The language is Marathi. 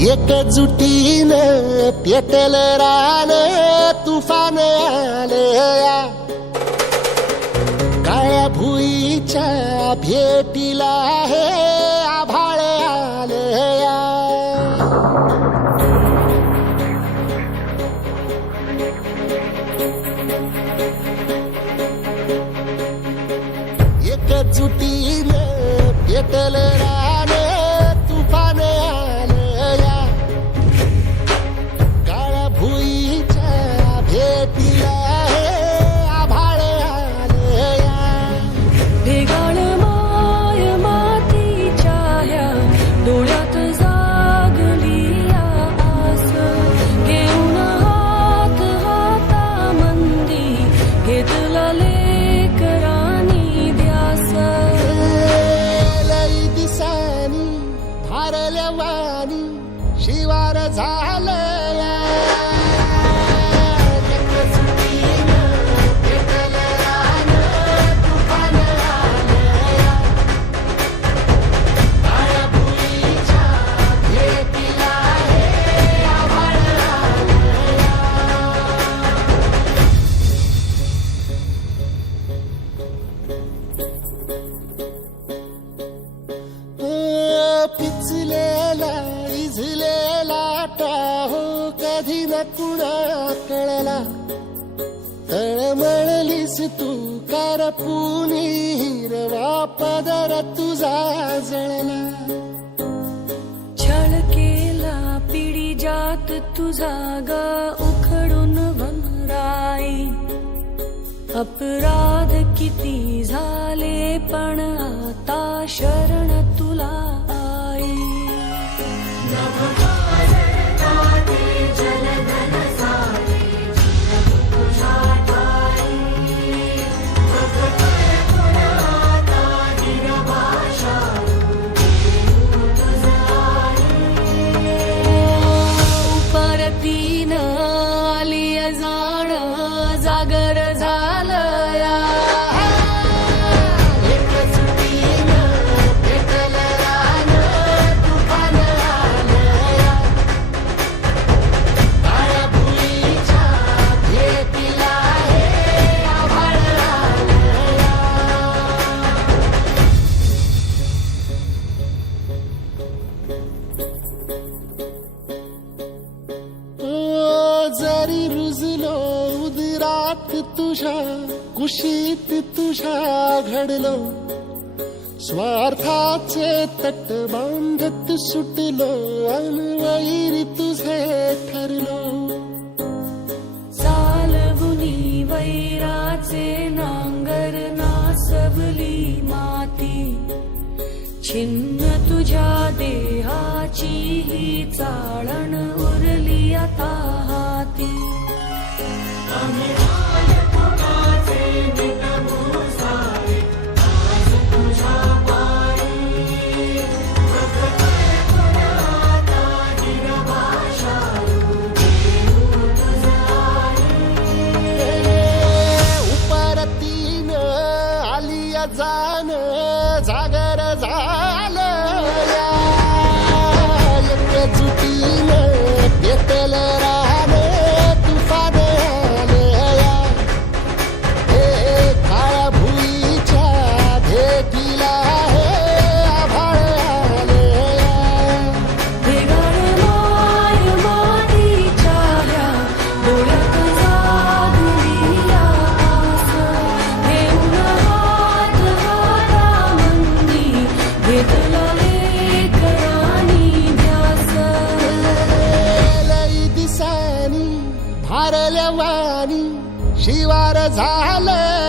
एकजुटीनं पेटल रान तुफान आलया काळ्या भुईच्या भेटीला हे आभाळ आलया एकजुटीनं पेटल रान तुफान आलया काळ्या भुईच्या भेटीला हे आभाळ आलया भेगाळ माय मातीच्या ह्या डोळ्यात जागली आस घेऊन हात हातामंदी घेतला लेकरांनी ध्यास लई दिसानी भारल्या वाणी शिवार झालया पिचलेला इझलेला टाहो कधी न कुणा कळला तळमळलीस तू करपुनी हिरवा पदर तुझा जळला छळ केला पिढी जात तुझा ग उखडून वनराई अपराध किती झाले पण आता शरण तुला आई परतीन आली जाण जागर झालया जरी रुजलो उदरात तुझ्या कुशीत तुझ्या घडलो स्वार्थाचे तट बांधत सुटलो अनवैरी तुझे ठरलो चालवुनी वैराचे नांगर नासवली माती छिन्न तुझ्या देहाची ही चाळण उरली आता हाती उपरतीन आलिया जाण जागर झालया एकजुटीनं पेटल रान तुफान आलया हे काळ्या भुईच्या भेटीला हे आभाळ आलया भेगाळ माय मातीच्या ह्या डोळ्यात जागली आस घेऊन हात हातामंदी घेतला लेकरांनी ध्यास लई दिसानी भारल्या वाणी शिवार झालया